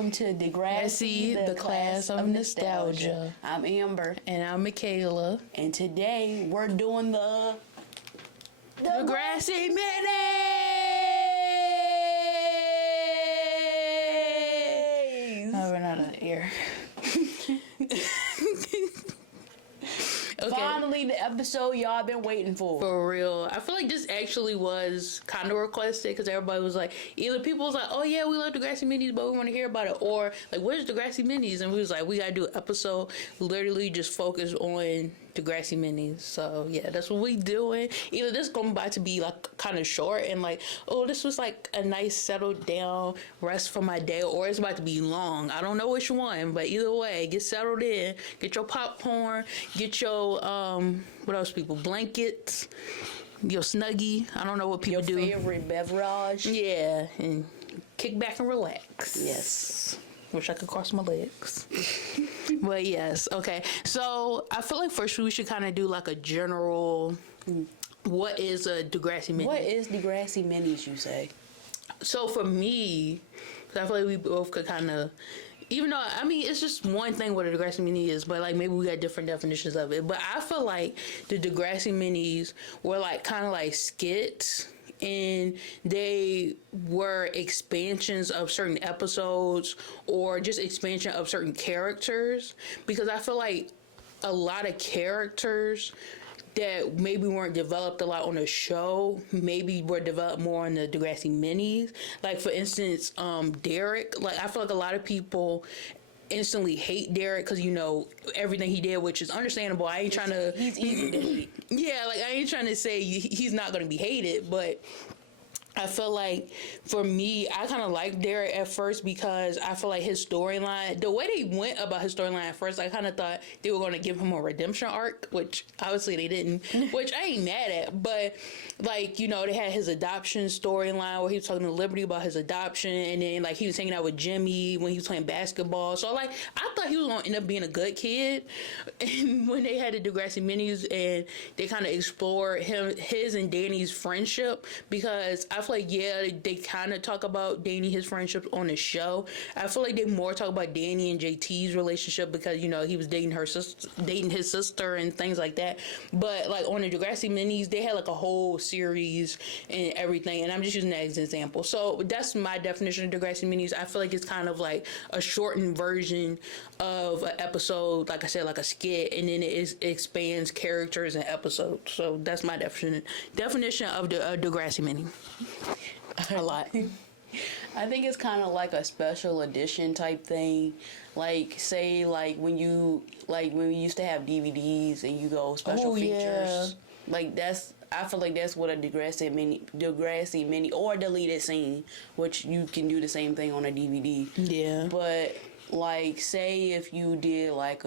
welcome to Degrassi, the class of nostalgia. I'm Amber. And I'm Makaila. And today we're doing the Degrassi Minis! I ran out of air. Okay. Finally, the episode y'all been waiting for. For real. I feel like this actually was kind of requested because everybody was like, either people was like, oh yeah, we love Degrassi Minis, but we want to hear about it. Or like, where's Degrassi Minis? And we was like, we got to do an episode literally just focused on Degrassi Minis. So yeah, that's what we doing. Either this going about to be like kind of short and like, oh, this was like a nice settled down rest for my day, or it's about to be long. I don't know which one, but either way, get settled in, get your popcorn, get your what else people, blankets, your Snuggie. I don't know what people do. Your favorite beverage. Yeah, and kick back and relax. Yes. Wish I could cross my legs. But yes, okay. So I feel like first we should kind of do like a general, what is a Degrassi Mini? What is Degrassi Minis, you say? So for me, cause I feel like we both could kind of, even though, I mean, it's just one thing what a Degrassi Mini is, but like maybe we got different definitions of it. But I feel like the Degrassi Minis were like kind of like skits, and they were expansions of certain episodes or just expansion of certain characters, because I feel like a lot of characters that maybe weren't developed a lot on the show maybe were developed more on the Degrassi Minis. Like for instance, Derek, like I feel like a lot of people instantly hate Derek because, you know, everything he did, which is understandable. I ain't trying to, he's easy to hate. Yeah, like I ain't trying to say he's not going to be hated, but I feel like for me, I kind of liked Derek at first because I feel like his storyline, the way they went about his storyline at first, I kind of thought they were going to give him a redemption arc, which obviously they didn't, which I ain't mad at. But like, you know, they had his adoption storyline where he was talking to Liberty about his adoption, and then like he was hanging out with Jimmy when he was playing basketball. So like, I thought he was going to end up being a good kid. And when they had the Degrassi Minis and they kind of explored his and Danny's friendship, because I feel like, yeah, they kind of talk about Danny, his friendships on the show. I feel like they more talk about Danny and JT's relationship because, you know, he was dating his sister and things like that. But like on the Degrassi Minis, they had like a whole series and everything, and I'm just using that as an example. So that's my definition of Degrassi Minis. I feel like it's kind of like a shortened version of an episode, like I said, like a skit, and then it expands characters and episodes. So that's my definition of the Degrassi Mini. A lot. I think it's kind of like a special edition type thing. Like, say, like when we used to have DVDs and you go special features. Yeah. Like I feel like that's what a Degrassi Mini or a deleted scene, which you can do the same thing on a DVD. Yeah. But like, say if you did like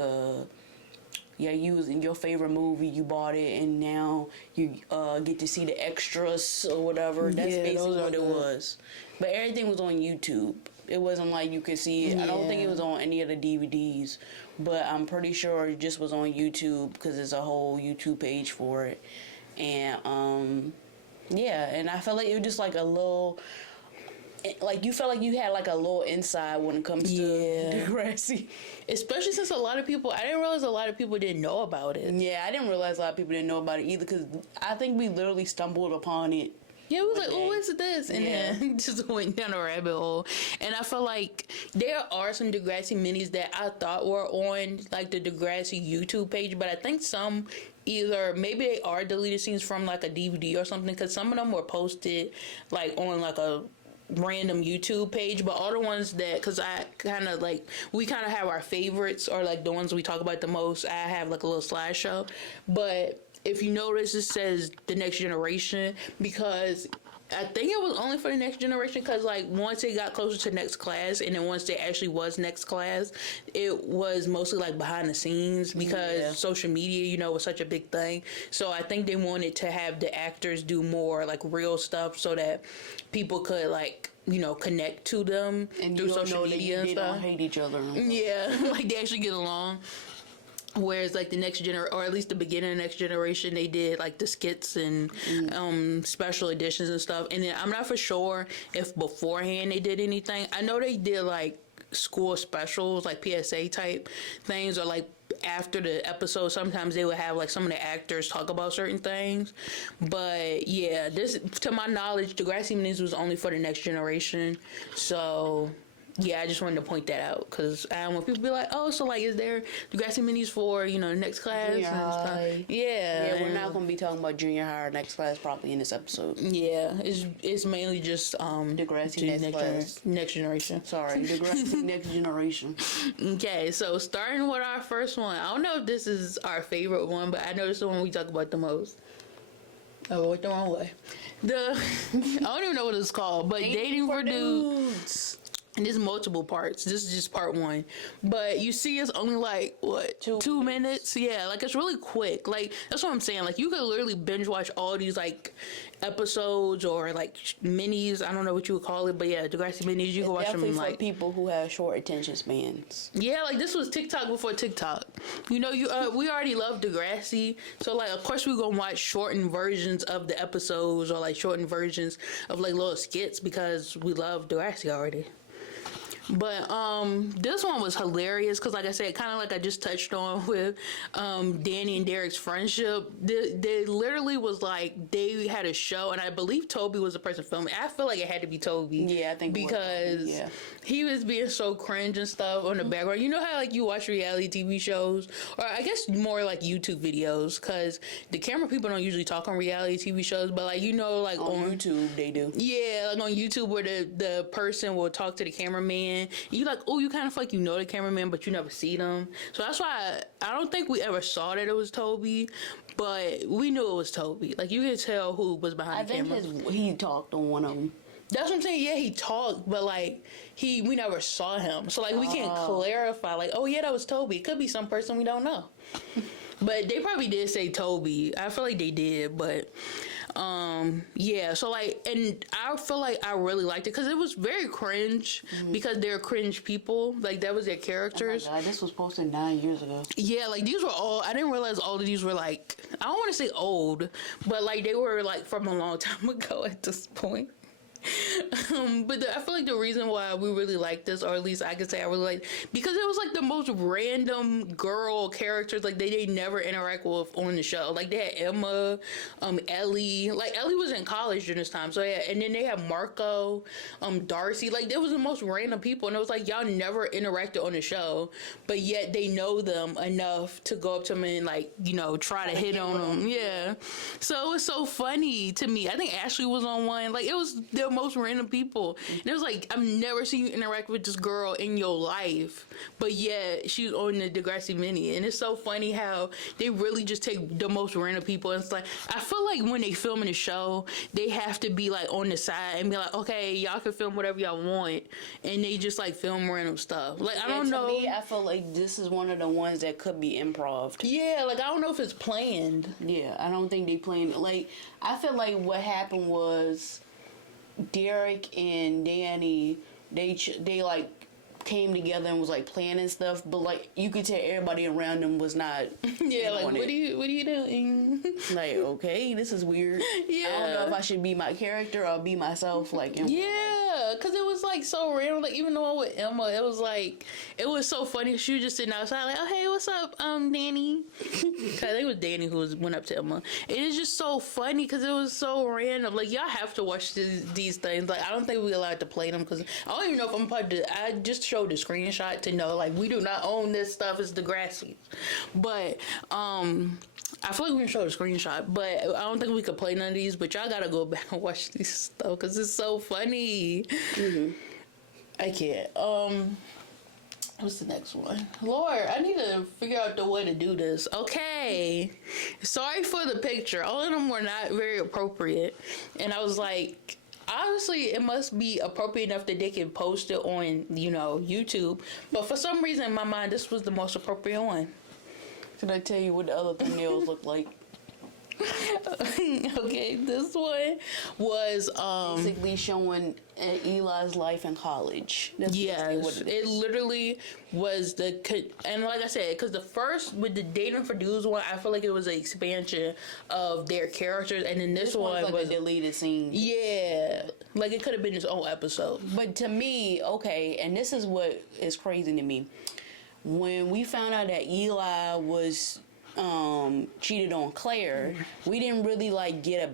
you was in your favorite movie, you bought it, and now you get to see the extras or whatever. That's basically what it was. But everything was on YouTube. It wasn't like you could see it. Yeah. I don't think it was on any of the DVDs, but I'm pretty sure it just was on YouTube because there's a whole YouTube page for it. And and I felt like it was just like a little. Like, you felt like you had, like, a little inside when it comes to Degrassi. Especially since I didn't realize a lot of people didn't know about it. Yeah, I didn't realize a lot of people didn't know about it either, because I think we literally stumbled upon it. Yeah, we was like, oh, what's this? And then just went down a rabbit hole. And I feel like there are some Degrassi Minis that I thought were on, like, the Degrassi YouTube page, but I think some either maybe they are deleted scenes from, like, a DVD or something, because some of them were posted, like, on, like, a random YouTube page, but all the ones that, because I kind of like, we kind of have our favorites, or like the ones we talk about the most. I have like a little slideshow, but if you notice, it says the next generation, because I think it was only for the next generation, because like once it got closer to next class, and then once they actually was next class, it was mostly like behind the scenes, because social media, you know, was such a big thing. So I think they wanted to have the actors do more like real stuff so that people could like, you know, connect to them and through social media and stuff. They don't hate each other. Yeah, like they actually get along. Whereas like the next generation, or at least the beginning of the next generation, they did like the skits and special editions and stuff. And then I'm not for sure if beforehand they did anything. I know they did like school specials, like PSA type things, or like after the episode, sometimes they would have like some of the actors talk about certain things. But yeah, this, to my knowledge, Degrassi Minis was only for the next generation. So yeah, I just wanted to point that out because I don't want people to be like, oh, so like, is there Degrassi Minis for, you know, the next class? Junior high. Yeah, we're and- not going to be talking about junior high or next class probably in this episode. Yeah, it's mainly just Degrassi next class. Next generation. Sorry, Degrassi next generation. Okay, so starting with our first one. I don't know if this is our favorite one, but I know this is the one we talk about the most. Oh, I went the wrong way. I don't even know what it's called, but Dating for Dudes. And there's multiple parts. This is just part one. But you see it's only like, what, 2 minutes? Yeah, like it's really quick. Like, that's what I'm saying. Like, you could literally binge watch all these, like, episodes or, like, minis. I don't know what you would call it. But, yeah, Degrassi minis, you can watch them in, Definitely like... for people who have short attention spans. Yeah, like, this was TikTok before TikTok. You know, we already love Degrassi. So, like, of course we're going to watch shortened versions of the episodes or, like, shortened versions of, like, little skits because we love Degrassi already. But this one was hilarious because, like I said, kind of like I just touched on with Danny and Derek's friendship. They literally was like, they had a show, and I believe Toby was the person filming. I feel like it had to be Toby. Yeah, I think because he was being so cringe and stuff on the background. You know how like you watch reality TV shows, or I guess more like YouTube videos, because the camera people don't usually talk on reality TV shows, but like, you know, like on YouTube they do. Yeah, like on YouTube where the person will talk to the cameraman. And you like, oh, you kind of like, you know, the cameraman, but you never see them. So that's why I don't think we ever saw that it was Toby, but we knew it was Toby. Like, you could tell who was behind the camera. He talked on one of them. That's what I'm saying. Yeah, he talked, but like we never saw him. So like we can't clarify. Like, oh yeah, that was Toby. It could be some person we don't know. But they probably did say Toby. I feel like they did, but. Yeah, so like, and I feel like I really liked it because it was very cringe because they're cringe people. Like, that was their characters. Oh my God, this was posted 9 years ago. Yeah, like these were all, I didn't realize all of these were like, I don't want to say old, but like they were like from a long time ago at this point. But I feel like the reason why we really like this, or at least I could say I really like, because it was like the most random girl characters like they never interact with on the show. Like they had Emma, Ellie. Like Ellie was in college during this time, so yeah. And then they had Marco, Darcy. Like they was the most random people, and it was like y'all never interacted on the show, but yet they know them enough to go up to them and like, you know, try to hit on them. Yeah. So it was so funny to me. I think Ashley was on one. Like it was the most random people, and it was like, I've never seen you interact with this girl in your life, but yeah, she was on the Degrassi mini. And it's so funny how they really just take the most random people, and it's like, I feel like when they film in the show, they have to be like on the side and be like, okay, y'all can film whatever y'all want, and they just like film random stuff. Like, I don't know. To me, I feel like this is one of the ones that could be improv. Yeah, like I don't know if it's planned. Yeah, I don't think they planned. Like, I feel like what happened was Derek and Danny, they like came together and was like planning stuff, but like you could tell everybody around them was not. Yeah, like what are you doing? Like, okay, this is weird. Yeah, I don't know if I should be my character or be myself. Like, yeah, because it was like so random. Like even the one with Emma, it was like, it was so funny. She was just sitting outside like, oh hey, what's up, Danny? Cause I think it was Danny who went up to Emma. It is just so funny because it was so random. Like y'all have to watch these things. Like I don't think we allowed to play them because I don't even know if I'm part of I just showed the screenshot to know like we do not own this stuff. It's Degrassi, but I feel like we can show the screenshot, but I don't think we could play none of these. But y'all gotta go back and watch these stuff because it's so funny. I can't. What's the next one? Lord, I need to figure out the way to do this. Okay. Sorry for the picture. All of them were not very appropriate. And I was like, obviously it must be appropriate enough that they can post it on, you know, YouTube. But for some reason in my mind, this was the most appropriate one. Can I tell you what the other thumbnails look like? Okay, this one was basically showing Eli's life in college. That's yes, it literally was and like I said, because the first with the dating for dudes one, I feel like it was an expansion of their characters, and then this one like was a deleted scene. Yeah, like it could have been its own episode. But to me, okay, and this is what is crazy to me. When we found out that Eli was cheated on Claire, we didn't really like get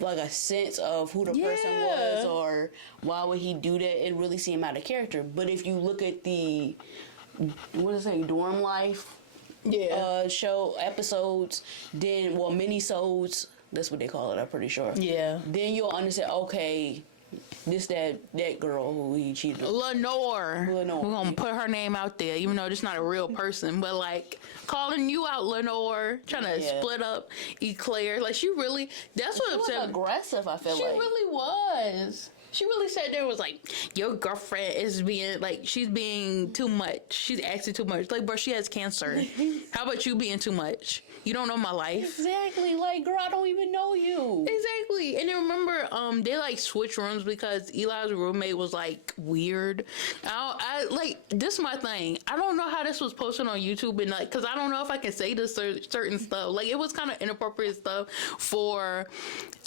a sense of who the person was or why would he do that. It really seemed out of character. But if you look at the dorm life show episodes, then minisodes, that's what they call it, I'm pretty sure. Yeah. Then you'll understand, okay, that girl who he cheated on. Lenore. We're gonna put her name out there, even though it's not a real person. But like calling you out, Lenore, trying to split up Eclair. Like she really. That's what upset. Aggressive. I feel she like really was. She really said there was like your girlfriend is being like she's being too much. She's acting too much. Like, bro, she has cancer. How about you being too much? You don't know my life. Exactly. Like, girl, I don't even know you. Exactly. And then remember, they like switch rooms because Eli's roommate was like weird. I like this is my thing. I don't know how this was posted on YouTube and like because I don't know if I can say this certain stuff. Like it was kind of inappropriate stuff for.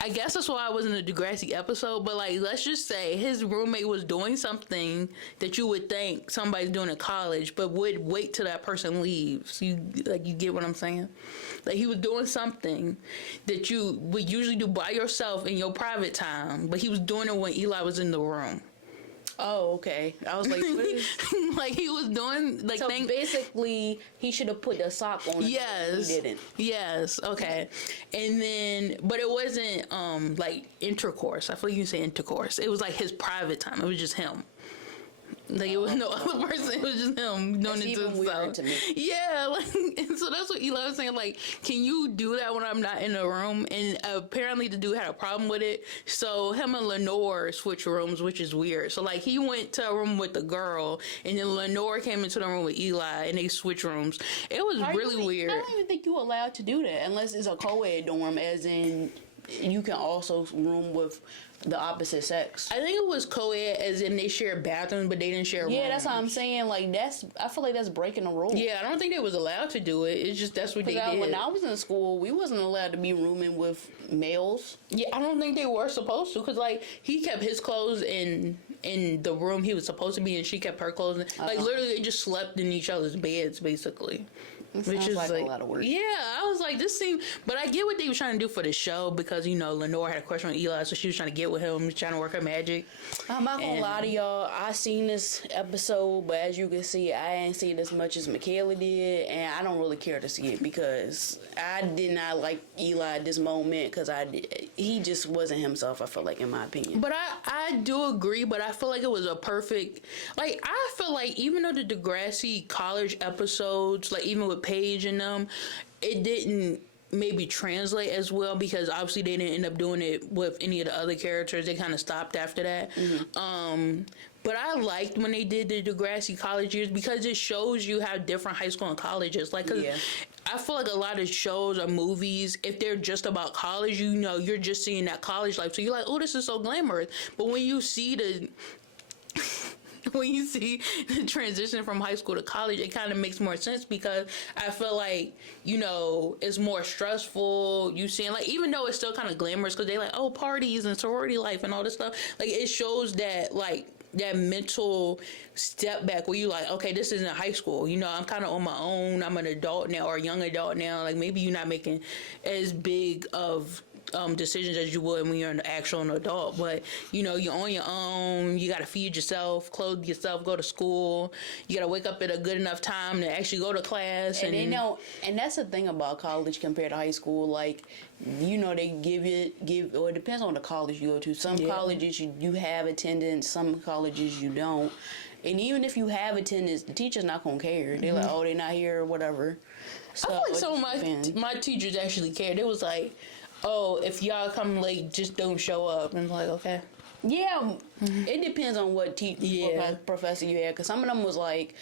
I guess that's why I was in the Degrassi episode. But like, let's just say his roommate was doing something that you would think somebody's doing in college, but would wait till that person leaves. You get what I'm saying? Like he was doing something that you would usually do by yourself in your private time, but he was doing it when Eli was in the room. Oh, okay. I was like, what is... like he was doing like. So basically, he should have put the sock on. Yes, he didn't. Yes, okay. And then, but it wasn't like intercourse. I feel like you can say intercourse. It was like his private time. It was just him. Like it was no other person. It was just him doing it to himself. To me. Yeah, like and so that's what Eli was saying. Like, can you do that when I'm not in the room? And apparently the dude had a problem with it. So him and Lenore switched rooms, which is weird. So like he went to a room with the girl, and then Lenore came into the room with Eli, and they switched rooms. It was really weird. I don't even think you're allowed to do that unless it's a co-ed dorm, as in you can also room with the opposite sex. I think it was co-ed, as in they shared bathrooms, but they didn't share rooms. Yeah, that's what I'm saying. Like I feel like that's breaking the rules. Yeah, I don't think they was allowed to do it. It's just that's what they did. When I was in school, we wasn't allowed to be rooming with males. Yeah, I don't think they were supposed to, because like he kept his clothes in the room he was supposed to be, and she kept her clothes in. Like literally, they just slept in each other's beds, basically. Which is like a lot of work. Yeah, I was like, this seemed, but I get what they were trying to do for the show because Lenore had a crush on Eli, so she was trying to get with him, trying to work her magic. I'm not gonna lie to y'all, I seen this episode, but as you can see, I ain't seen as much as Makaila did, and I don't really care to see it because I did not like Eli at this moment because he just wasn't himself. I feel like, in my opinion. But I do agree, but I feel like it was a perfect. Like I feel like even though the Degrassi college episodes, like even with Paige and them, it didn't maybe translate as well because obviously they didn't end up doing it with any of the other characters. They kind of stopped after that. Mm-hmm. But I liked when they did the Degrassi college years because it shows you how different high school and college is. Like, cause I feel like a lot of shows or movies, if they're just about college, you're just seeing that college life. So you're like, oh, this is so glamorous. But when you see the transition from high school to college, it kind of makes more sense because I feel like, it's more stressful. You seeing, like, even though it's still kind of glamorous because they like, oh, parties and sorority life and all this stuff, like, it shows that, like, that mental step back where you like, okay, this isn't high school. I'm kind of on my own. I'm an adult now or a young adult now. Like, maybe you're not making as big of decisions as you would when you're an actual adult, but you're on your own. You got to feed yourself, clothe yourself, go to school. You got to wake up at a good enough time to actually go to class. And and that's the thing about college compared to high school. Like, they give, or it depends on the college you go to. Some colleges you have attendance, some colleges you don't. And even if you have attendance, the teacher's not gonna care. They're like, oh, they're not here or whatever. So I feel like some of my teachers actually cared. It was like, oh, if y'all come late, just don't show up. And I'm like, okay. Yeah, it depends on what professor you had. Because some of them was like,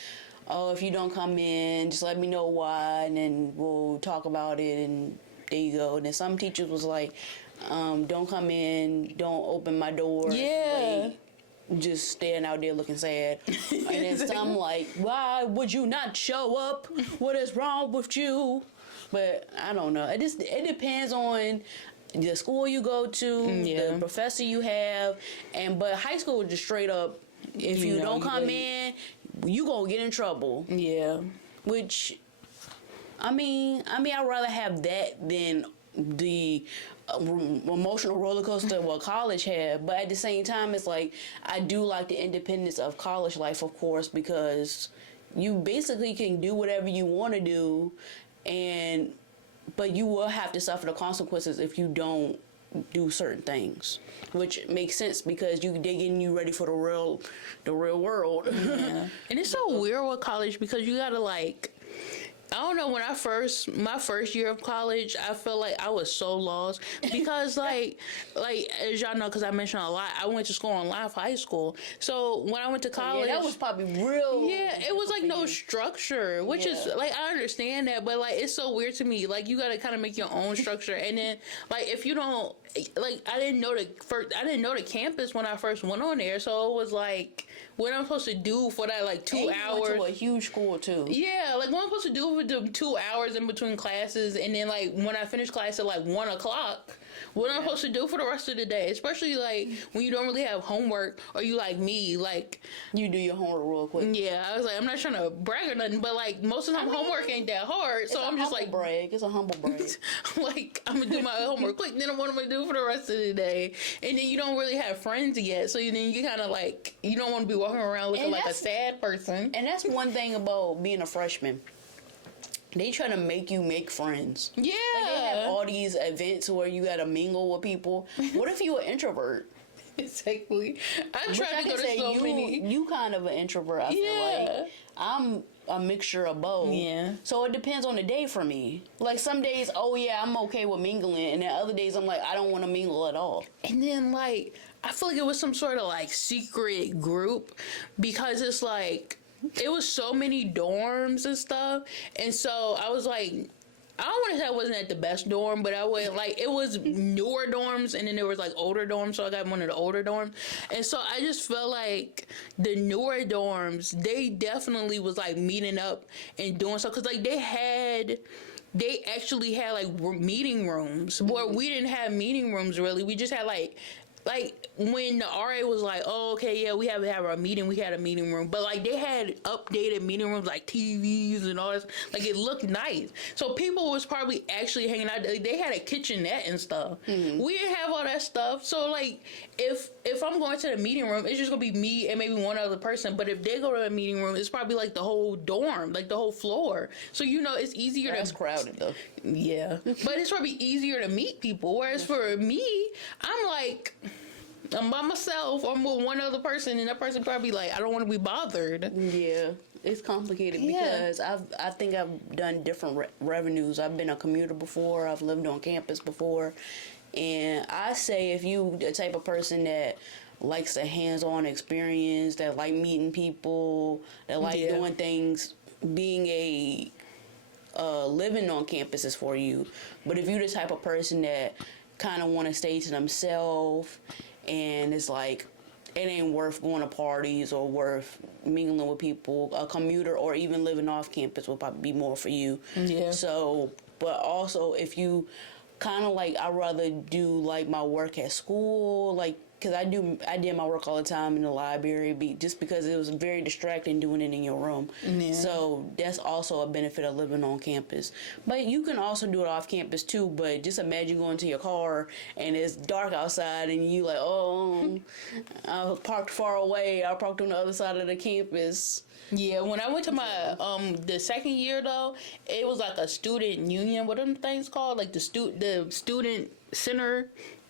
oh, if you don't come in, just let me know why, and then we'll talk about it. And there you go. And then some teachers was like, don't come in, don't open my door. Yeah. Like, just standing out there looking sad. And then some like, why would you not show up? What is wrong with you? But I don't know. It depends on the school you go to, the professor you have, but high school just straight up, if you don't come in, you gonna get in trouble. Yeah. Which, I mean, I'd rather have that than the emotional roller coaster what college had. But at the same time, it's like I do like the independence of college life, of course, because you basically can do whatever you want to do, but you will have to suffer the consequences if you don't do certain things, which makes sense because they're getting you ready for the real world. Yeah. And it's so weird with college because you gotta like, I don't know, when my first year of college, I felt like I was so lost because like as y'all know, because I mentioned a lot, I went to school online for high school. So when I went to college, that was probably real. Yeah, it was like no structure, which is like, I understand that, but like it's so weird to me. Like you got to kind of make your own structure, and then like if you don't, like I didn't know the campus when I first went on there, so it was like, what I'm supposed to do for that like 2 hours? Went to a huge school too. Yeah, like what I'm supposed to do with the 2 hours in between classes, and then like when I finish class at like 1:00, what I'm supposed to do for the rest of the day? Especially like when you don't really have homework, or you like me, like you do your homework real quick. Yeah, I was like, I'm not trying to brag or nothing, but like most of the time homework ain't that hard, so I'm just like brag. It's a humble brag. Like I'm gonna do my homework quick, then what I'm gonna do for the rest of the day, and then you don't really have friends yet, so then you kind of like you don't want to be walking around looking like a sad person. And that's one thing about being a freshman. They try to make you make friends. Yeah. Like they have all these events where you gotta mingle with people. What if you an introvert? Exactly. I tried to go to so many. You kind of an introvert, I feel like. I'm a mixture of both. Yeah. So it depends on the day for me. Like some days, oh yeah, I'm okay with mingling. And then other days I'm like, I don't want to mingle at all. And then like, I feel like it was some sort of like secret group because it's like, it was so many dorms and stuff, and so I was like, I don't want to say I wasn't at the best dorm, but I went like, it was newer dorms, and then there was like older dorms, so I got one of the older dorms, and so I just felt like the newer dorms, they definitely was like meeting up and doing stuff, because like they actually had like meeting rooms, where we didn't have meeting rooms really, we just had like when the RA was like, oh, okay, yeah, we have to have our meeting, we had a meeting room. But like they had updated meeting rooms, like TVs and all this. Like it looked nice. So people was probably actually hanging out. They had a kitchenette and stuff. Mm-hmm. We didn't have all that stuff. So like if I'm going to the meeting room, it's just gonna be me and maybe one other person. But if they go to a meeting room, it's probably like the whole dorm, like the whole floor. So you know it's easier. That's crowded though. Yeah. But it's probably easier to meet people. Whereas for me, I'm like, I'm by myself, or I'm with one other person, and that person probably like, I don't want to be bothered. Yeah, it's complicated because I think I've done different revenues. I've been a commuter before. I've lived on campus before, and I say if you the type of person that likes the hands-on experience, that like meeting people, that like doing things, being a living on campus is for you. But if you're the type of person that kind of want to stay to themselves, and it's like it ain't worth going to parties or worth mingling with people, a commuter or even living off campus will probably be more for you. Yeah. So, but also if you kind of like, I'd rather do like my work at school, like, because I did my work all the time in the library, just because it was very distracting doing it in your room. Yeah. So that's also a benefit of living on campus. But you can also do it off campus too. But just imagine going to your car and it's dark outside and you like, oh, I parked far away. I parked on the other side of the campus. Yeah, when I went to my the second year though, it was like a student union. What are them things called? Like the student center.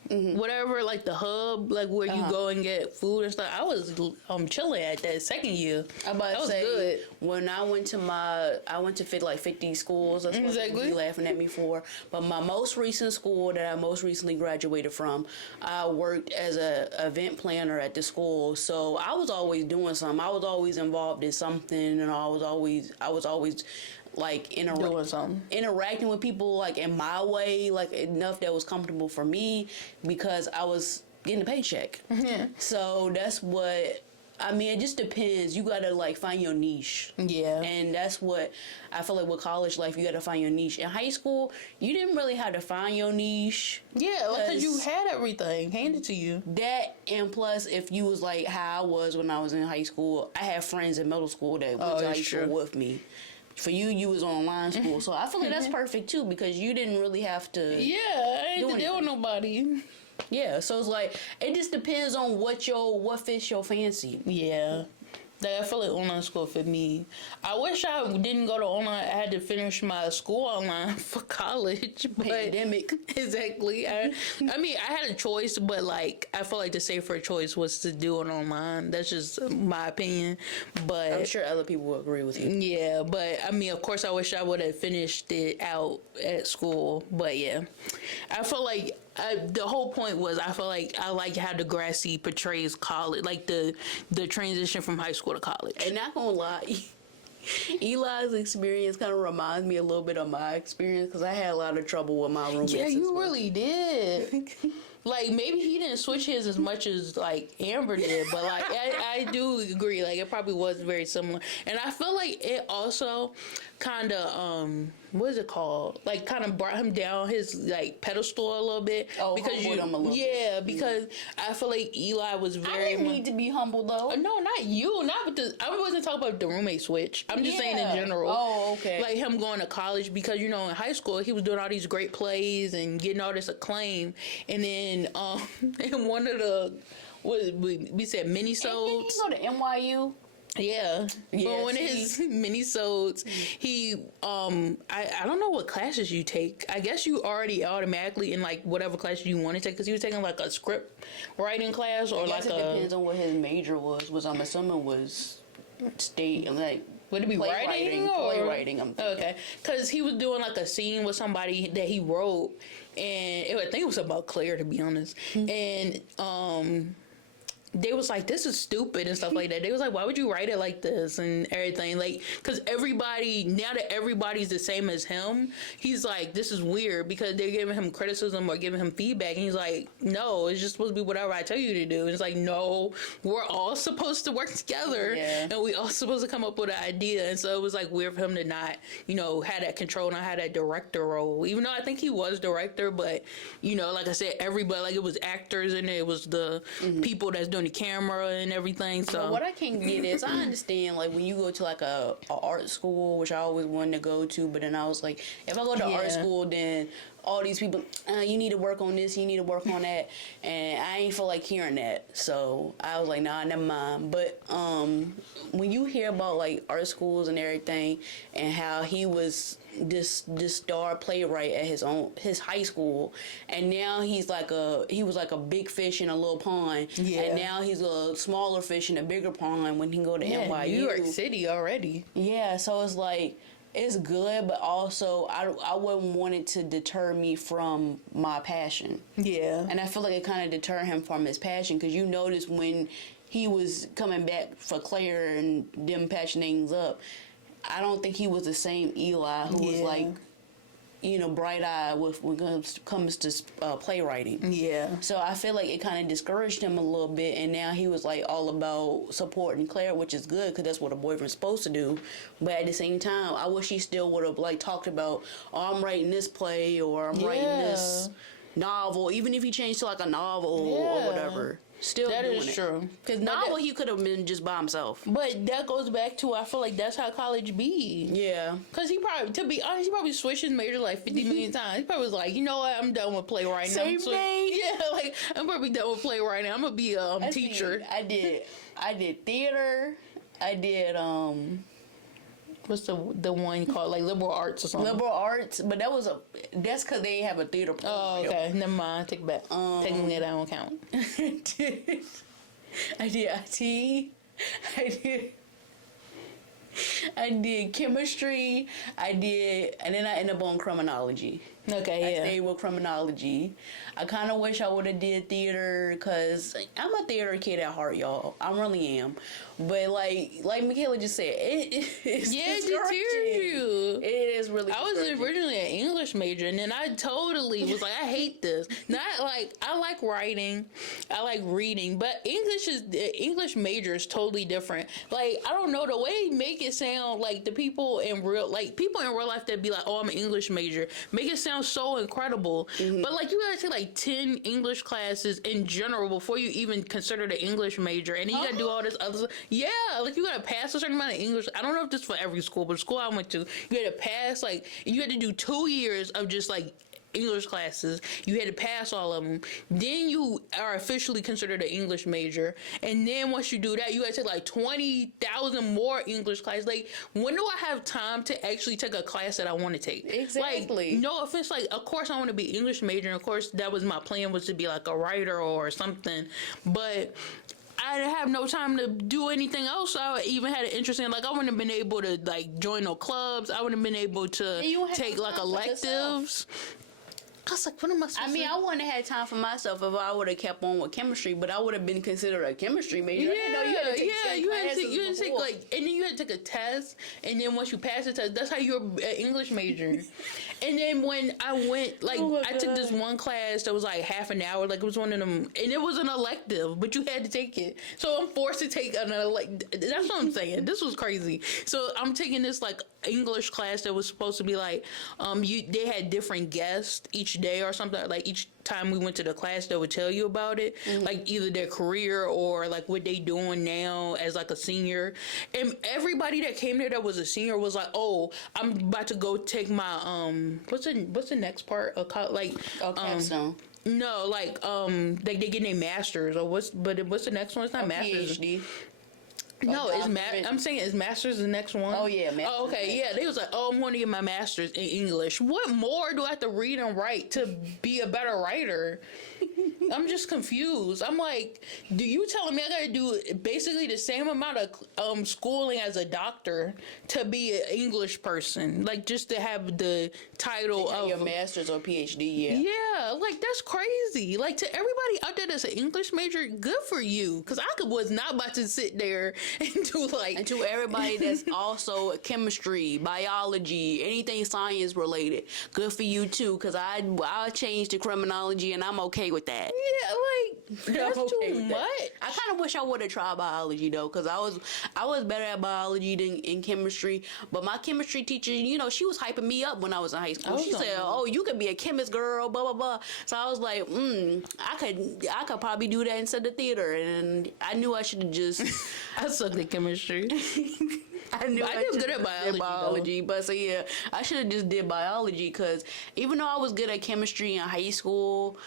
Mm-hmm. Whatever, like the hub, like where you go and get food and stuff. I was chilling at that second year. I'm about to say, good. When I went to fit like 50 schools. That's what people be laughing at me for. But my most recent school that I most recently graduated from, I worked as a event planner at the school. So I was always doing something. I was always involved in something, and I was always like doing something, interacting with people like in my way, like enough that was comfortable for me because I was getting a paycheck. Yeah. So that's what. I mean, it just depends. You gotta like find your niche. Yeah. And that's what I feel like with college life, you gotta find your niche. In high school, you didn't really have to find your niche. Yeah, because you had everything handed to you. That, and plus, if you was like how I was when I was in high school, I had friends in middle school that went to high school with me. For you, you was online school. So I feel like that's perfect too because you didn't really have to. Yeah, I ain't to deal with nobody. Yeah, so it's like it just depends on what fits your fancy. Yeah. Like, I feel like online school for me. I wish I didn't go to online. I had to finish my school online for college. But pandemic. Exactly. I mean, I had a choice, but like I feel like the safer choice was to do it online. That's just my opinion. But I'm sure other people will agree with you. Yeah, but I mean, of course, I wish I would have finished it out at school. But yeah, I feel like the whole point was I feel like I like how Degrassi portrays college, like the transition from high school to college. And not gonna lie, Eli's experience kind of reminds me a little bit of my experience because I had a lot of trouble with my roommates. Yeah, you really did. Like, maybe he didn't switch his as much as, like, Amber did, but, like, I do agree. Like, it probably was very similar. And I feel like it also kind of, what is it called? Like, kind of brought him down his, like, pedestal a little bit. Oh, because him a little bit. Yeah, because I feel like Eli was very... I didn't need to be humble, though. No, not you. Not with the... I wasn't talking about the roommate switch. I'm just saying in general. Oh, okay. Like, him going to college because, you know, in high school, he was doing all these great plays and getting all this acclaim. And then, in one of the... What we said, mini-sodes. Didn't he go to NYU? Yeah. But one of his mini-sodes, he, I don't know what classes you take. I guess you already automatically in, like, whatever class you want to take, because he was taking, like, a script writing class or, like, it depends on what his major was I'm assuming was state, like... Would it be writing or playwriting? I'm thinking. Okay, because he was doing like a scene with somebody that he wrote, and I think it was about Claire, to be honest. And they was like, this is stupid and stuff like that. They was like, why would you write it like this and everything? Like, because everybody, now that everybody's the same as him, he's like, this is weird because they're giving him criticism or giving him feedback. And he's like, no, it's just supposed to be whatever I tell you to do. And it's like, no, we're all supposed to work together. Yeah. And we all supposed to come up with an idea. And so it was like weird for him to not, you know, have that control, not have that director role. Even though I think he was director, but, you know, like I said, everybody, like it was actors in it was the people that's doing the camera and everything. So what I can't get is I understand like when you go to like a art school, which I always wanted to go to, but then I was like, if I go to art school, then all these people, you need to work on this, you need to work on that, and I ain't feel like hearing that. So I was like, nah, never mind. But when you hear about like art schools and everything, and how he was this star playwright at his high school, and now he was like a big fish in a little pond, and now he's a smaller fish in a bigger pond when he can go to NYU. New York City already. Yeah, so it's like it's good, but also I wouldn't want it to deter me from my passion. Yeah, and I feel like it kind of deterred him from his passion because you notice when he was coming back for Claire and them patching things up, I don't think he was the same Eli who was like, you know, bright-eyed when it comes to playwriting. Yeah. So I feel like it kind of discouraged him a little bit, and now he was like all about supporting Claire, which is good because that's what a boyfriend's supposed to do. But at the same time, I wish he still would have like talked about, oh, I'm writing this play or I'm writing this novel, even if he changed to like a novel or whatever. Still that doing is it. True. Because novel he could have been just by himself. But that goes back to I feel like that's how college be. Yeah. Because he probably, to be honest, he probably switched his major like 50 million times. He probably was like, you know what, I'm done with playwriting. Same thing. Yeah, like I'm probably done with playwriting. I'm gonna be a teacher. I did theater. I did what's the one called, like liberal arts or something? Liberal arts, but that's because they have a theater program. Oh, okay. Never mind. Take it back. Taking that don't count. I did IT. I did chemistry. And then I ended up on criminology. Okay, I stayed with criminology. I kind of wish I would have did theater because I'm a theater kid at heart, y'all. I really am. But like Makaila just said, it's deterred you. It is really. I was originally an English major, and then I totally was like, I hate this. Not like I like writing, I like reading, but English major is totally different. Like I don't know, the way they make it sound like the people in real life that be like, oh, I'm an English major, make it sound so incredible. Mm-hmm. But like you gotta take like 10 English classes in general before you even consider the English major, and then you gotta do all this other stuff. Yeah, like you gotta pass a certain amount of English. I don't know if this is for every school, but the school I went to, you had to pass you had to do 2 years of just like English classes. You had to pass all of them. Then you are officially considered an English major. And then once you do that, you got to take like 20,000 more English classes. Like, when do I have time to actually take a class that I want to take? Exactly. Like, no offense. Like, of course I want to be English major. And of course that was my plan, was to be like a writer or something. But I didn't have no time to do anything else. I even had an interest in, like, I wouldn't have been able to like join no clubs. I wouldn't have been able to take like electives. I was like, what am I supposed to do? I wouldn't have had time for myself if I would have kept on with chemistry, but I would have been considered a chemistry major. Yeah, you had to take like, and then you had to take a test, and then once you pass the test, that's how you're an English major. And then when I went, like, I took this one class that was like half an hour, like it was one of them, and it was an elective, but you had to take it. So I'm forced to take an elective. That's what I'm saying. This was crazy. So I'm taking this like English class that was supposed to be like, they had different guests each day or something. Like each time we went to the class, they would tell you about it, like either their career or like what they doing now as like a senior. And everybody that came there that was a senior was like, oh, I'm about to go take my what's the next part of like capstone. No, like they getting their masters or what's the next one? It's not masters. PhD. No, I'm saying is master's the next one. Oh yeah, master's. Oh, okay, yeah. They was like, oh, I'm going to get my master's in English. What more do I have to read and write to be a better writer? I'm just confused. I'm like, do you telling me I got to do basically the same amount of schooling as a doctor to be an English person? Like just to have the title of your master's or PhD? Yeah. Yeah, like that's crazy. Like to everybody out there that's an English major, good for you. Because I was not about to sit there and do like. And to everybody that's also chemistry, biology, anything science related, good for you too. Because I changed to criminology and I'm okay with that. Yeah, like that's too much. I kind of wish I would have tried biology though, because I was better at biology than in chemistry. But my chemistry teacher, she was hyping me up when I was in high school. She said, "Oh, you could be a chemist, girl." Blah blah blah. So I was like, I could probably do that instead of theater, and I knew I should have just. I sucked at chemistry. I knew I was good at biology, but so yeah, I should have just did biology because even though I was good at chemistry in high school,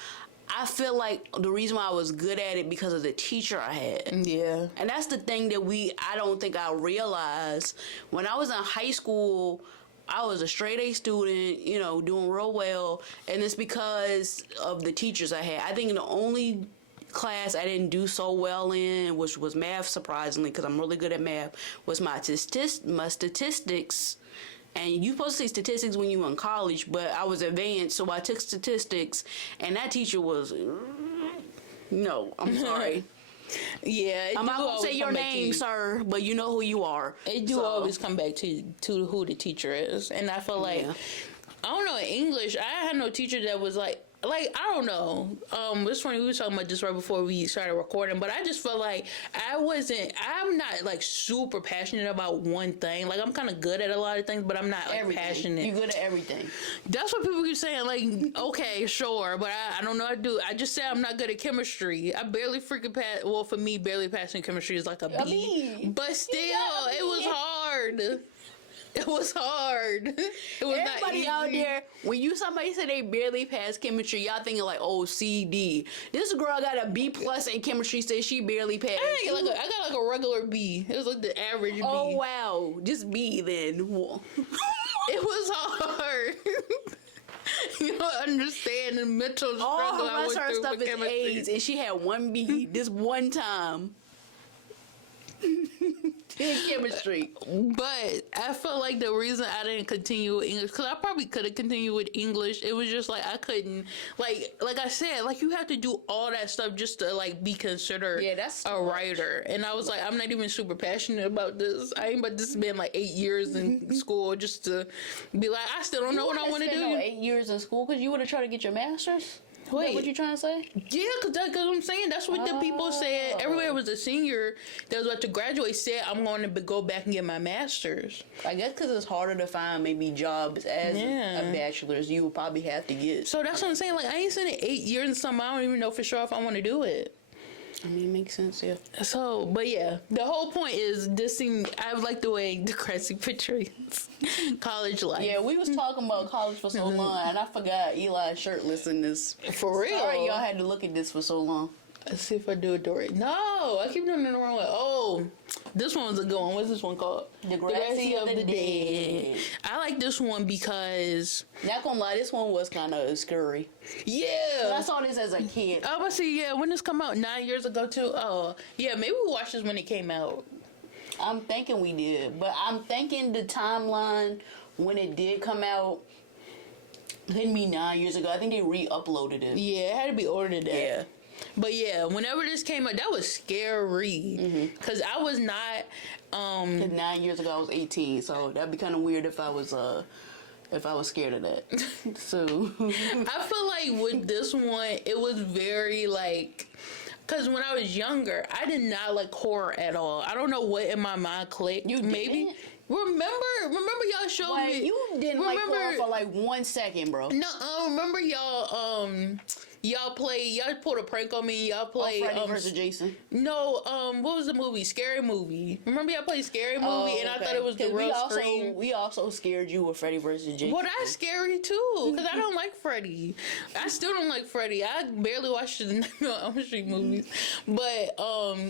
I feel like the reason why I was good at it because of the teacher I had. Yeah. And that's the thing that I don't think I realized. When I was in high school, I was a straight A student, doing real well. And it's because of the teachers I had. I think the only class I didn't do so well in, which was math, surprisingly, because I'm really good at math, was my statistics. And you're supposed to take statistics when you were in college, but I was advanced, so I took statistics, and that teacher was, no, I'm sorry. Yeah, I'm not going to say your name, sir, but you know who you are. It do always come back to who the teacher is. And I feel like, I don't know, in English, I had no teacher that was like, I don't know. It's funny, we were talking about this right before we started recording, but I just felt like I'm not like super passionate about one thing. Like I'm kind of good at a lot of things, but I'm not like passionate. You're good at everything. That's what people keep saying. Like, okay, sure, but I don't know how to do it. I just say I'm not good at chemistry. I barely freaking pass. Well, for me, barely passing chemistry is like a B. But still, it was hard. It was hard. It was Everybody not easy. out there, when somebody say they barely passed chemistry, y'all thinking like, oh, C, D. This girl got a B plus in chemistry, says she barely passed. I got like a regular B. It was like the average B. Oh, wow. Just B then. It was hard. You don't understand the mental struggle I went through stuff with chemistry. A's, and she had one B this one time. in chemistry. But I felt like the reason I didn't continue with English, because I probably could have continued with English. It was just like I couldn't, like I said, like you have to do all that stuff just to like be considered a writer. And I was like, I'm not even super passionate about this. I ain't about to spend like 8 years in school just to be like, I still don't know what I want to do. No 8 years in school because you would have tried to get your master's. Wait, is that what you trying to say? Yeah, because I'm saying that's what the people said. Everybody was a senior that was about to graduate said, I'm going to go back and get my master's. I guess because it's harder to find maybe jobs as a bachelor's. You would probably have to get. So that's what I'm saying. Like, I ain't spending 8 years in something. I don't even know for sure if I want to do it. I mean, it makes sense, yeah. So, but yeah, the whole point is this thing. I like the way Degrassi portrays college life. Yeah, we was talking about college for so long, and I forgot Eli shirtless in this. For real? Sorry, y'all had to look at this for so long. Let's see if I do it right. No, I keep doing it the wrong way. Oh, this one's a good one. What's this one called? Degrassi of the Dead. I like this one because... Not gonna lie, this one was kind of scary. Yeah. But I saw this as a kid. I was see, yeah, when this come out 9 years ago too. Oh, yeah, maybe we watched this when it came out. I'm thinking we did, but I'm thinking the timeline when it did come out, it didn't be 9 years ago. I think they re-uploaded it. Yeah, it had to be older than that. Yeah. But yeah, whenever this came out, that was scary. Because I was not... 9 years ago, I was 18, so that'd be kind of weird if I was scared of that. So... I feel like with this one, it was very like... Because when I was younger, I did not like horror at all. I don't know what in my mind clicked. You maybe... didn't? Remember y'all showed me... You didn't like horror for like 1 second, bro. No, remember y'all... Y'all pulled a prank on me. Y'all played Freddy vs. Jason. No, what was the movie? Scary Movie. Remember y'all played Scary Movie, and I thought it was the real Scream. We also scared you with Freddy vs. Jason. Well, that's scary too, because I don't like Freddy. I still don't like Freddy. I barely watched the Nightmare on Elm Street movies, but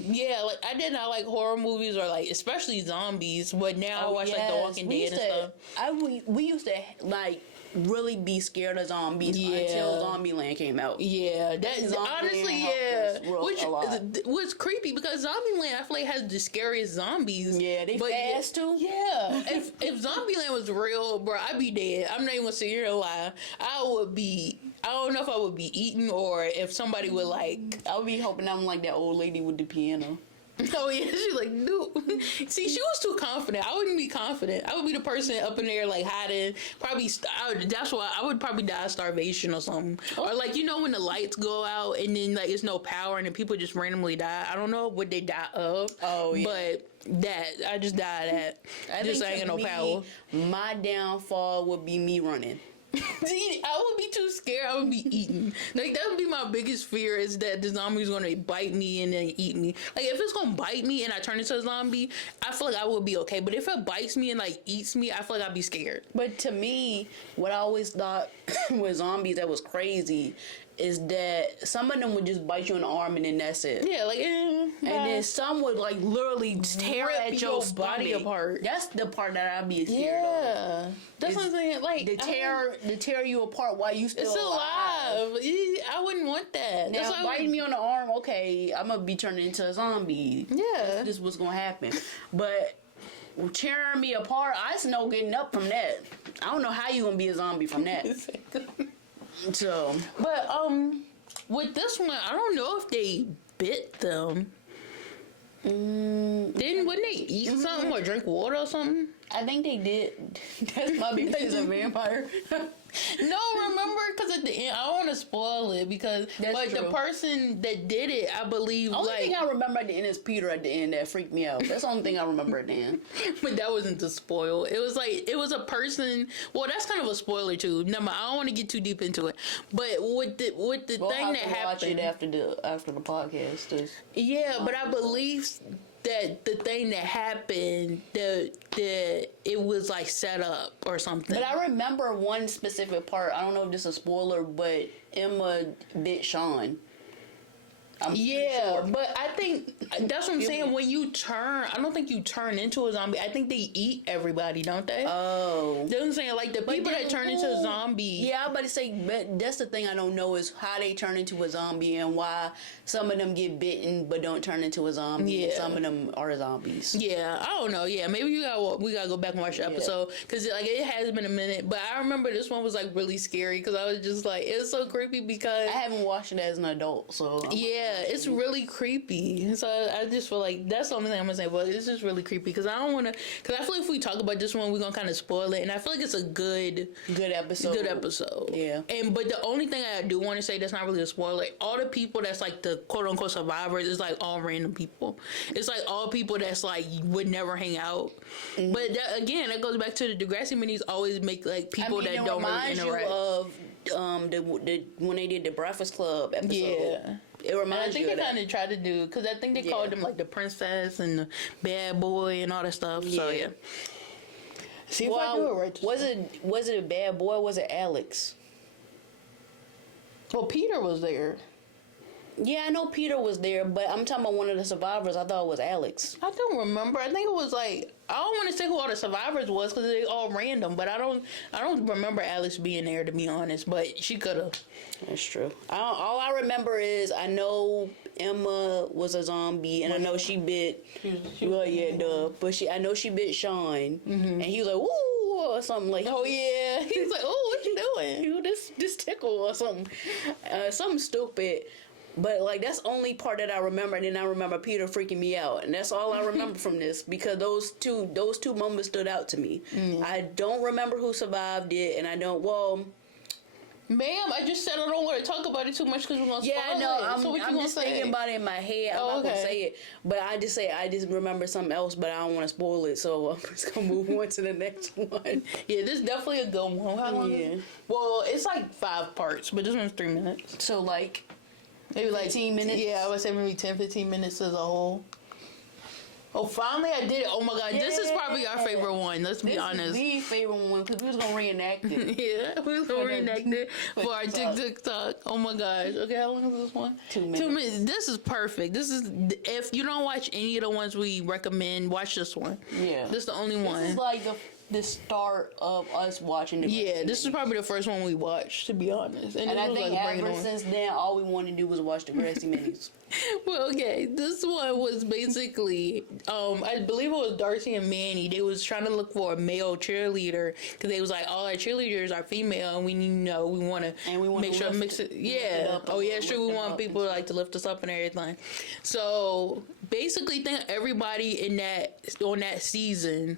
yeah, like I did not like horror movies or like especially zombies. But now I watch like The Walking Dead and stuff. We used to like really be scared of zombies until Zombieland came out. Yeah, that is honestly, yeah. Which was creepy because Zombieland, I feel like, has the scariest zombies. Yeah, they fast too. Yeah, if Zombieland was real, bro, I'd be dead. I'm not even gonna sit here and lie. I would be. I don't know if I would be eaten or if somebody would like. I would be hoping I'm like that old lady with the piano. Oh yeah, she's like, no. See, she was too confident. I wouldn't be confident. I would be the person up in there like hiding. Probably that's why I would probably die of starvation or something. Or like when the lights go out and then like it's no power and then people just randomly die. I don't know what they die of. Oh yeah. But I just died at. I just ain't got no power. My downfall would be me running. See, I would be too scared. I would be eaten. Like that would be my biggest fear is that the zombie's gonna bite me and then eat me. Like if it's gonna bite me and I turn into a zombie, I feel like I would be okay. But if it bites me and like eats me, I feel like I'd be scared. But to me, what I always thought with zombies that was crazy is that some of them would just bite you in the arm and then that's it. Yeah, like and then some would like literally tear at your body apart. That's the part that I'd be scared of. Yeah, that's what I'm saying. Like to tear you apart while you still alive. I wouldn't want that. Now that's biting me on the arm, okay, I'm gonna be turning into a zombie. Yeah, this is what's gonna happen. But tearing me apart, I just know getting up from that. I don't know how you gonna be a zombie from that. So, but with this one, I don't know if they bit them. Wouldn't they eat something or drink water or something? I think they did. That's my because he's a vampire. No, remember? Because at the end, I don't want to spoil it because the person that did it, I believe, the only thing I remember at the end is Peter at the end that freaked me out. That's the only thing I remember at the end. But that wasn't the spoil. It was like it was a person. Well, that's kind of a spoiler too. No, I don't want to get too deep into it. But with the thing that happened, watch it after the podcast. Yeah, but I believe that the thing that happened, that it was like set up or something. But I remember one specific part. I don't know if this is a spoiler, but Emma bit Sean. I'm Yeah, sure. but I think that's what I'm saying. When you turn, I don't think you turn into a zombie. I think they eat everybody, don't they? Oh. That's what I'm saying. Like the people that turn into a zombie. Yeah, I'm about to say, but that's the thing I don't know is how they turn into a zombie and why some of them get bitten but don't turn into a zombie. And some of them are zombies. Yeah, I don't know. Yeah, maybe we gotta go back and watch the episode because like it has been a minute. But I remember this one was like really scary because I was just like it was so creepy because I haven't watched it as an adult, so it's really creepy. So I just feel like that's the only thing I'm gonna say. But it's just really creepy because I don't want to. Because I feel like if we talk about this one, we're gonna kind of spoil it, and I feel like it's a good episode. Good episode. Yeah. But the only thing I do want to say that's not really a spoiler. All the people that's like the quote unquote survivors is like all random people. It's like all people that's like would never hang out. Mm-hmm. But again, that goes back to the Degrassi minis always make like people that don't really interact. You of the when they did the Breakfast Club episode. Yeah. It reminds you of that. I think they kind of tried to do because I think they called them like the princess and the bad boy and all that stuff. Yeah. So yeah. See if I do it right. Was it a bad boy? Or was it Alex? Well, Peter was there. Yeah, I know Peter was there, but I'm talking about one of the survivors. I thought it was Alex. I don't remember. I think it was like I don't want to say who all the survivors was because they all random. But I don't remember Alex being there to be honest. But she could have. That's true. All I remember is I know Emma was a zombie, and I know she bit. But I know she bit Sean, and he was like, "Ooh," or something like. Oh yeah, he was like, "Oh, what you doing?" This tickle or something, something stupid. But like that's the only part that I remember, and then I remember Peter freaking me out, and that's all I remember from this because those two moments stood out to me. Mm. I don't remember who survived it, and I don't. Well, ma'am, I just said I don't want to talk about it too much because we're gonna spoil I know. it. I'm just thinking about it in my head. I'm not gonna say it, but I just remember something else, but I don't want to spoil it, so I'm just gonna move on to the next one. Yeah, this is definitely a good one. How long? Yeah. Well, it's like 5 parts, but this one's 3 minutes. So like. Maybe like 15 minutes? Yeah, I would say maybe 10-15 minutes as a whole. Oh, finally I did it. Oh my God. Yeah. This is probably our favorite one. Let's be honest. This is the favorite one because we was going to reenact it. Yeah, we was going to reenact it for our TikTok. Oh my gosh. Okay, how long is this one? 2 minutes. 2 minutes. This is perfect. This is, if you don't watch any of the ones we recommend, watch this one. Yeah. This is the only one. This is like the start of us watching the this is probably the first one we watched, to be honest. And I think like ever since then, all we wanted to do was watch the Degrassi minis. Well, okay, this one was basically, I believe it was Darcy and Manny. They was trying to look for a male cheerleader because they was like, all our cheerleaders are female, and we want to make sure mix it. Yeah. Oh yeah, sure. We want people like to lift us up and everything. So basically, think everybody on that season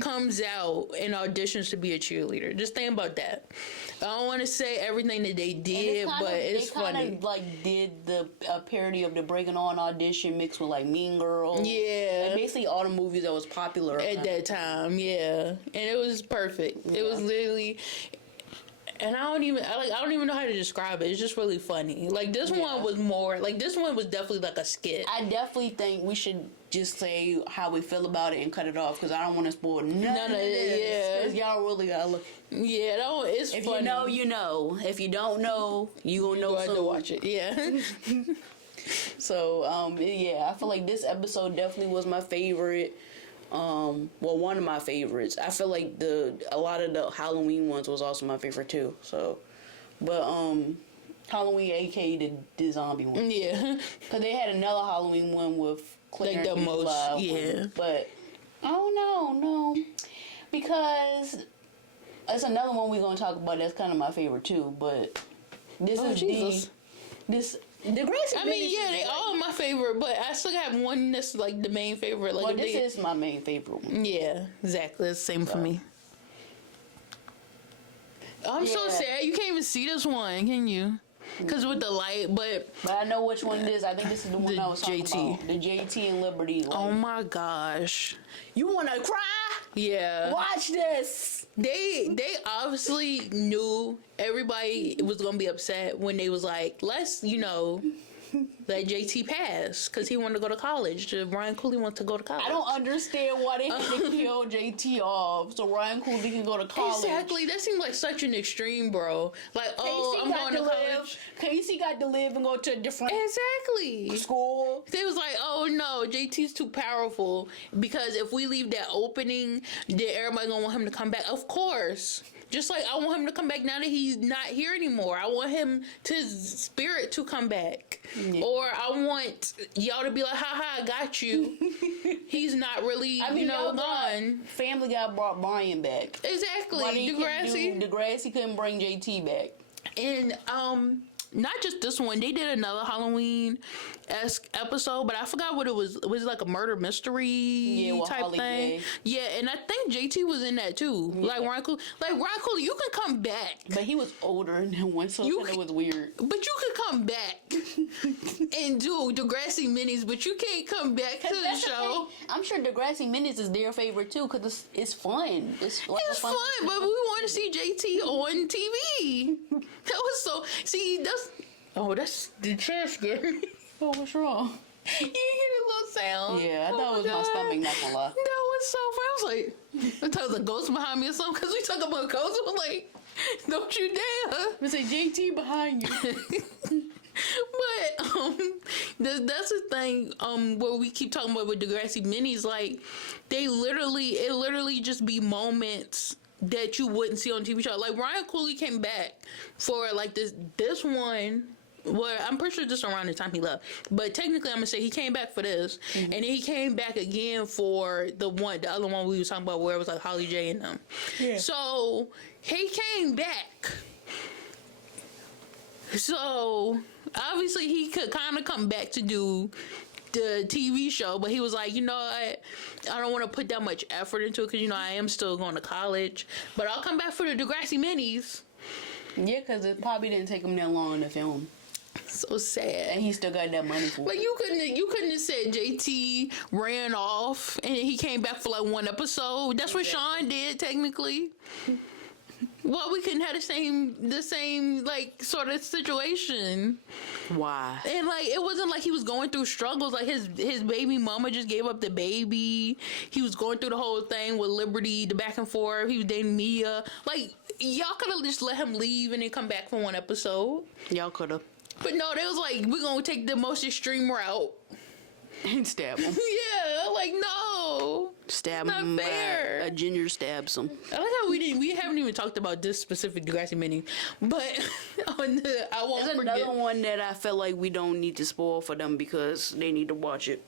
comes out and auditions to be a cheerleader. Just think about that. I don't want to say everything that they did, but it's funny. They kind of like did the parody of the Breaking On audition mixed with like Mean Girls. Yeah, and basically all the movies that was popular at that time. Yeah, and it was perfect. Yeah. It was literally. And I don't even know how to describe it. It's just really funny. Like this one was more like this one was definitely like a skit. I definitely think we should just say how we feel about it and cut it off because I don't want to spoil none of this. Yeah, y'all really gotta look. Yeah, it's if funny. If you know, you know. If you don't know, you gonna know soon. To watch it. Yeah. So I feel like this episode definitely was my favorite. One of my favorites. I feel like a lot of the Halloween ones was also my favorite too. So, but Halloween, aka the zombie one. Yeah, because they had another Halloween one with Claire like the most. But I don't know, no, because that's another one we're gonna talk about. That's kind of my favorite too. But this is this. Degrassi. I mean, they all my favorite, but I still have one that's like the main favorite. Like, this is my main favorite one. Yeah, exactly. It's the same for me. I'm so sad. You can't even see this one, can you? Because with the light, but I know which one it is. I think this is the one I was talking about. The JT and Liberty. Like, oh my gosh. You want to cry? Yeah. Watch this. They obviously knew everybody was going to be upset when they was like, let's, let JT pass because he wanted to go to college. Ryan Cooley wanted to go to college. I don't understand why they had to kill JT off so Ryan Cooley can go to college. Exactly. That seemed like such an extreme, bro. Like, oh, I'm going to college. Casey got to live and go to a different school. They was like, oh no, JT's too powerful because if we leave that opening, then everybody gonna want him to come back. Of course. Just like I want him to come back now that he's not here anymore. I want his spirit to come back. Yeah. Or I want y'all to be like, ha, I got you. He's not really, gone. Family Guy brought Brian back. Exactly. Degrassi couldn't bring JT back. And, not just this one, they did another Halloween-esque episode, but I forgot what it was. It was like a murder mystery type thing. Yeah, and I think JT was in that too. Yeah. Like Ryan Cooley, you can come back. But he was older in that one, so it was weird. But you could come back and do Degrassi minis, but you can't come back to the show. I'm sure Degrassi minis is their favorite too, because it's fun. It's fun, but we want to see JT on TV. That was so... See, that's the chair scared. Oh, what's wrong? You hear the little sound. Yeah, I thought it was my stomach, not gonna lie. That was so funny. I was like, I thought it was a ghost behind me or something, because we talk about ghosts. I was like, don't you dare. I say, JT behind you. But that's the thing where we keep talking about with Degrassi minis, like it literally just be moments that you wouldn't see on TV show. Like Ryan Cooley came back for like this one. Well, I'm pretty sure just around the time he left. But technically, I'm gonna say he came back for this, and then he came back again for the other one we was talking about, where it was like Holly J and them. Yeah. So he came back. So obviously he could kind of come back to do the TV show, but he was like, I don't want to put that much effort into it because I am still going to college, but I'll come back for the Degrassi minis. Yeah, because it probably didn't take him that long to film. So sad. And he still got that money for it. Like you couldn't have said JT ran off and he came back for like one episode. That's what Sean did technically. Well, we couldn't have the same like sort of situation. Why? And like it wasn't like he was going through struggles. Like his baby mama just gave up the baby. He was going through the whole thing with Liberty, the back and forth. He was dating Mia. Like y'all could have just let him leave and then come back for one episode. Y'all could have. But no, they was like, we're gonna take the most extreme route and stab him. Yeah, like no. Stab him. Fair. A ginger stabs him. I like how we haven't even talked about this specific Degrassi mini, but I won't There's forget. Another one that I feel like we don't need to spoil for them because they need to watch it.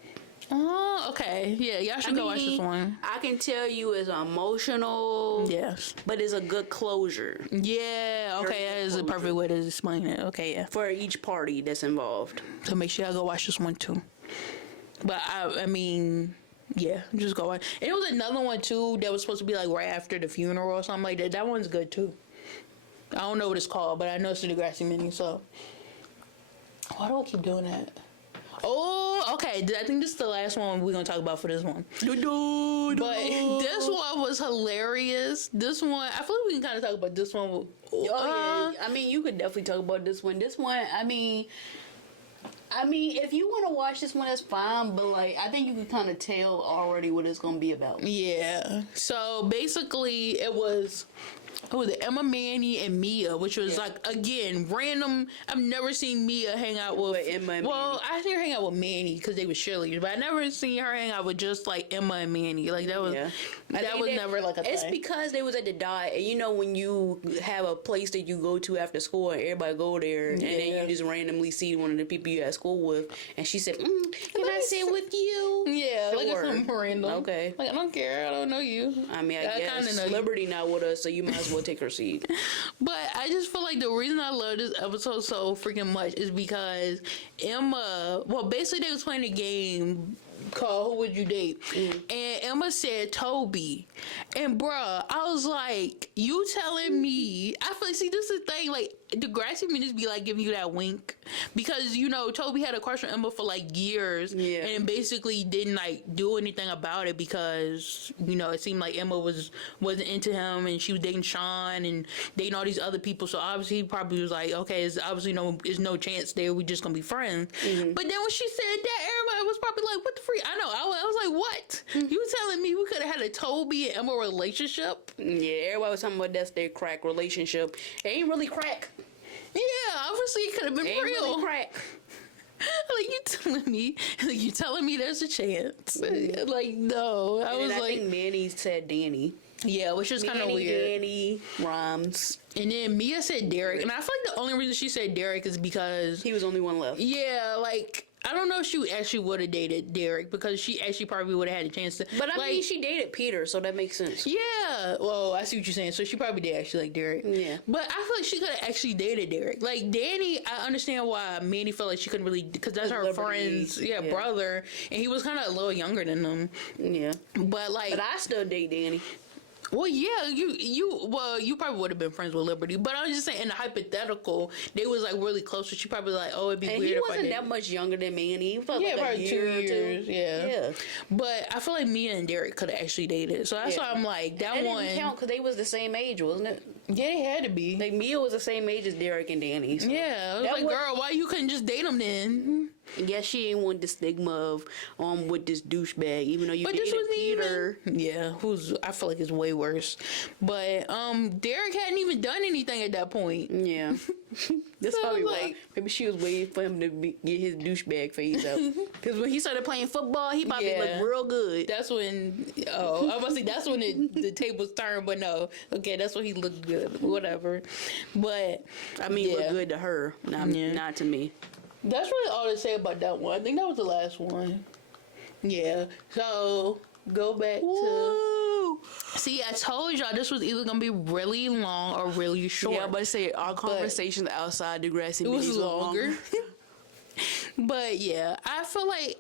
Oh, okay. Yeah, y'all should go watch this one. I can tell you it's emotional. Yes. But it's a good closure. Yeah, okay. That is a perfect way to explain it. Okay, yeah. For each party that's involved. So make sure y'all go watch this one too. But I mean, yeah, just go watch. And it was another one too that was supposed to be like right after the funeral or something like that. That one's good too. I don't know what it's called, but I know it's the Degrassi mini, so. Why do I keep doing that? Oh, okay. I think this is the last one we're going to talk about for this one. But this one was hilarious. This one, I feel like we can kind of talk about this one. Yeah. I mean, you could definitely talk about this one. This one, I mean, if you want to watch this one, that's fine. But, like, I think you can kind of tell already what it's going to be about. Yeah. So, basically, it was Emma, Manny, and Mia, which was like, again, random. I've never seen Mia hang out with Emma and Manny. I seen her hang out with Manny because they were cheerleaders, but I never seen her hang out with just like Emma and Manny. Like that was never like a thing. It's because they was at the dot, and when you have a place that you go to after school and everybody go there, and then you just randomly see one of the people you at school with, and she said, "Can I sit with you?" Yeah, like it's something random. Okay, like I don't care. I don't know you. I mean, I guess Liberty not with us, so you might as well take her seat. But I just feel like the reason I love this episode so freaking much is because Emma, basically they was playing a game called Who Would You Date? And Emma said Toby. And bruh, I was like, you telling me, I feel like, see, this is the thing, like, Degrassi minis be like giving you that wink because Toby had a crush on Emma for like years, and basically didn't like do anything about it because it seemed like Emma wasn't into him, and she was dating Sean and dating all these other people. So obviously he probably was like, okay, there's obviously there's no chance there. We just gonna be friends. Mm-hmm. But then when she said that, everybody was probably like, what the freak? I know. I was like, what? Mm-hmm. You telling me we could have had a Toby and Emma relationship? Yeah, everybody was talking about that's their crack relationship. It ain't really crack. Yeah, obviously it could have been ain't real. Really crack. You telling me there's a chance? Mm-hmm. Like, no. I think Manny said Danny. Yeah, which is kind of weird. Danny rhymes. And then Mia said Derek, and I feel like the only reason she said Derek is because he was the only one left. Yeah, like I don't know if she actually would have dated Derek because she actually probably would have had a chance to. But I mean, she dated Peter, so that makes sense. Yeah, well, I see what you're saying. So she probably did actually like Derek. Yeah, but I feel like she could have actually dated Derek. Like Danny, I understand why Mandy felt like she couldn't really because that's her friend's brother, and he was kind of a little younger than them. Yeah, but I still date Danny. Well, yeah, you probably would have been friends with Liberty, but I was just saying in the hypothetical, they was like really close. So she probably like, oh, it'd be weird. He wasn't that much younger than me, and he was like probably 2 years. Yeah. But I feel like Mia and Derek could have actually dated, so that's why I'm like that one didn't count because they was the same age, wasn't it? Yeah, they had to be. Like Mia was the same age as Derek and Danny. So. Yeah, I was like, girl, why you couldn't just date them then? Guess she ain't want the stigma of with this douchebag, even though you dated Peter. I feel like it's way worse. But Derek hadn't even done anything at that point. Yeah. That's probably why. Maybe she was waiting for him to get his douchebag phase out. Because when he started playing football, he probably looked real good. That's when. I was about to say that's when the tables turned. But no, okay, that's when he looked good. Whatever. But I mean, look good to her, not to me. That's really all to say about that one. I think that was the last one. Yeah. So go back to. See, I told y'all this was either gonna be really long or really short. Yeah, but I say our conversations outside Degrassi was longer. But yeah, I feel like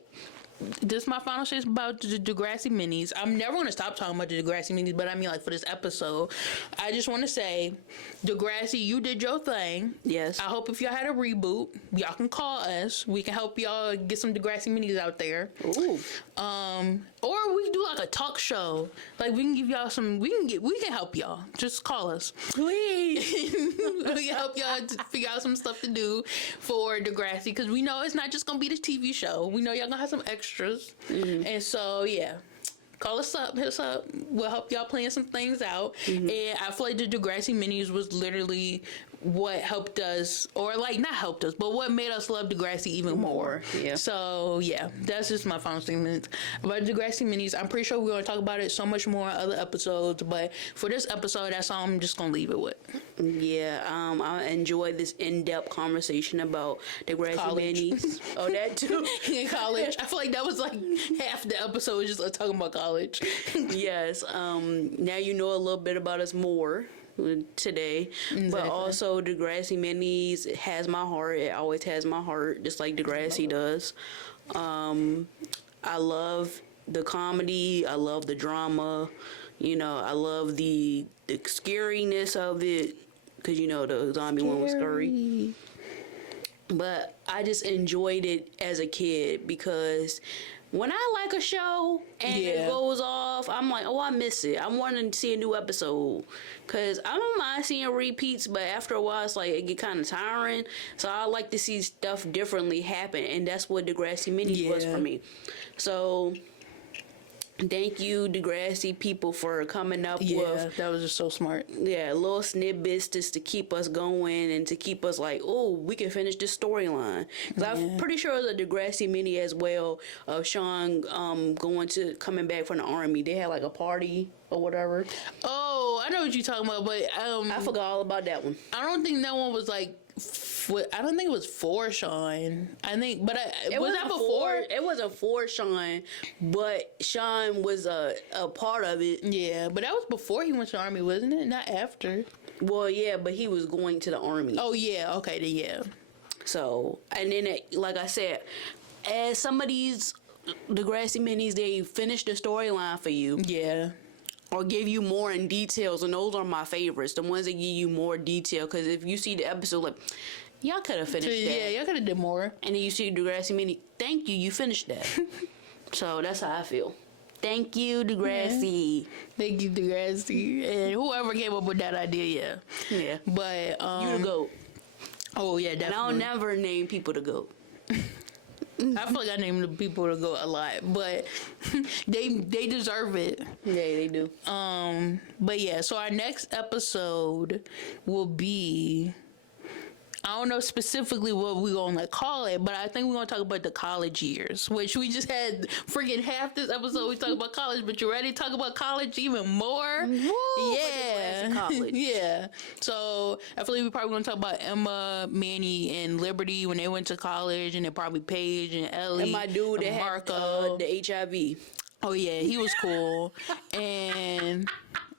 this is my final statement about the Degrassi minis. I'm never going to stop talking about the Degrassi minis, but I mean, like, for this episode, I just want to say, Degrassi, you did your thing. Yes. I hope if y'all had a reboot, y'all can call us. We can help y'all get some Degrassi minis out there. Ooh. Or we can do like a talk show. Like, we can give y'all we can help y'all. Just call us. Please. We can help y'all to figure out some stuff to do for Degrassi, because we know it's not just going to be this TV show. We know y'all going to have some extras. Mm-hmm. And so, yeah. Call us up, hit us up. We'll help y'all plan some things out. Mm-hmm. And I feel like the Degrassi minis was literally what helped us, or like not helped us, but what made us love Degrassi even more. Yeah. So yeah, that's just my final statement about Degrassi minis. I'm pretty sure we're going to talk about it so much more in other episodes, but for this episode, that's all I'm just going to leave it with. Yeah, I enjoyed this in-depth conversation about Degrassi minis. Oh, that too. In college. I feel like that was like half the episode was just talking about college. Yes. Now you know a little bit about us more today. Exactly. But also Degrassi minis has my heart. It always has my heart, just like Degrassi does. I love the comedy. I love the drama. You know, I love the scariness of it, because you know the zombie one was scary. But I just enjoyed it as a kid, because when I like a show and it goes off, I'm like, oh, I miss it. I'm wanting to see a new episode, because I don't mind seeing repeats, but after a while, it's like it get kind of tiring. So I like to see stuff differently happen, and that's what Degrassi minis was for me. So thank you, Degrassi people, for coming up with. That was just so smart. Yeah, little snippets just to keep us going and to keep us like, oh, we can finish this storyline. Because I'm pretty sure it was a Degrassi mini as well of Sean coming back from the army. They had like a party or whatever. Oh, I know what you're talking about, but I forgot all about that one. I don't think that one was like. I don't think it was for Sean. I think, but was that before? It wasn't for Sean, but Sean was a part of it. Yeah, but that was before he went to the army, wasn't it? Not after. Well, yeah, but he was going to the army. Oh yeah, okay, then yeah. So, and then like I said, as some of these Degrassi minis, they finish the storyline for you. Yeah. or give you more in details, and those are my favorites. The ones that give you more detail, because if you see the episode, like, y'all could have finished that. Yeah, y'all could have did more. And then you see Degrassi mini, thank you, you finished that. So that's how I feel. Thank you, Degrassi. Yeah. Thank you, Degrassi, and whoever came up with that idea. Yeah. But You the GOAT. Oh yeah, definitely. And I'll never name people the GOAT. I feel like I named the people to go a lot, but they deserve it. Yeah, they do. But yeah, so our next episode will be, I don't know specifically what we're gonna call it, but I think we're gonna talk about the college years, which we just had freaking half this episode we talk about college, but you ready to talk about college even more? Woo, Yeah. college. Yeah. So I feel like we're probably gonna talk about Emma, Manny, and Liberty when they went to college, and then probably Paige and Ellie And my dude that and had Marco. the HIV. Oh yeah, he was cool. And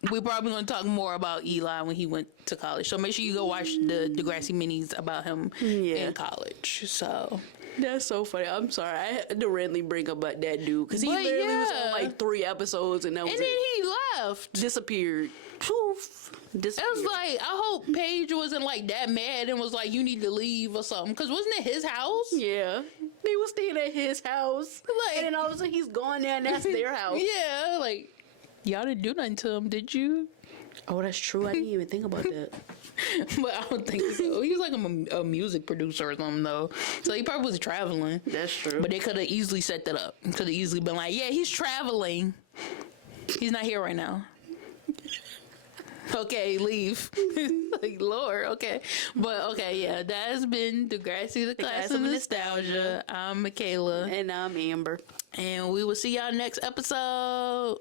we're probably going to talk more about Eli when he went to college. So make sure you go watch the Degrassi minis about him in college. So That's so funny. I'm sorry. I had to randomly bring up about that dude because he But literally was yeah. on like 3 episodes and that was and then it. he left. Disappeared. Poof. It Disappeared. was like, I hope Paige wasn't like that mad and was like, you need to leave or something. Because wasn't it his house? Yeah. They was staying at his house. Like- and then all of a sudden he's gone there and that's their house. Yeah, like, y'all didn't do nothing to him, did you? Oh, that's true. I didn't even think about that. But I don't think so. He was like a music producer or something, though. So he probably was traveling. That's true. But they could have easily set that up. Could have easily been like, yeah, he's traveling. He's not here right now. Okay, leave. Like, Lord, okay. But, okay, yeah, that has been Degrassi, the Class of Nostalgia. I'm Makaila. And I'm Amber. And we will see y'all next episode.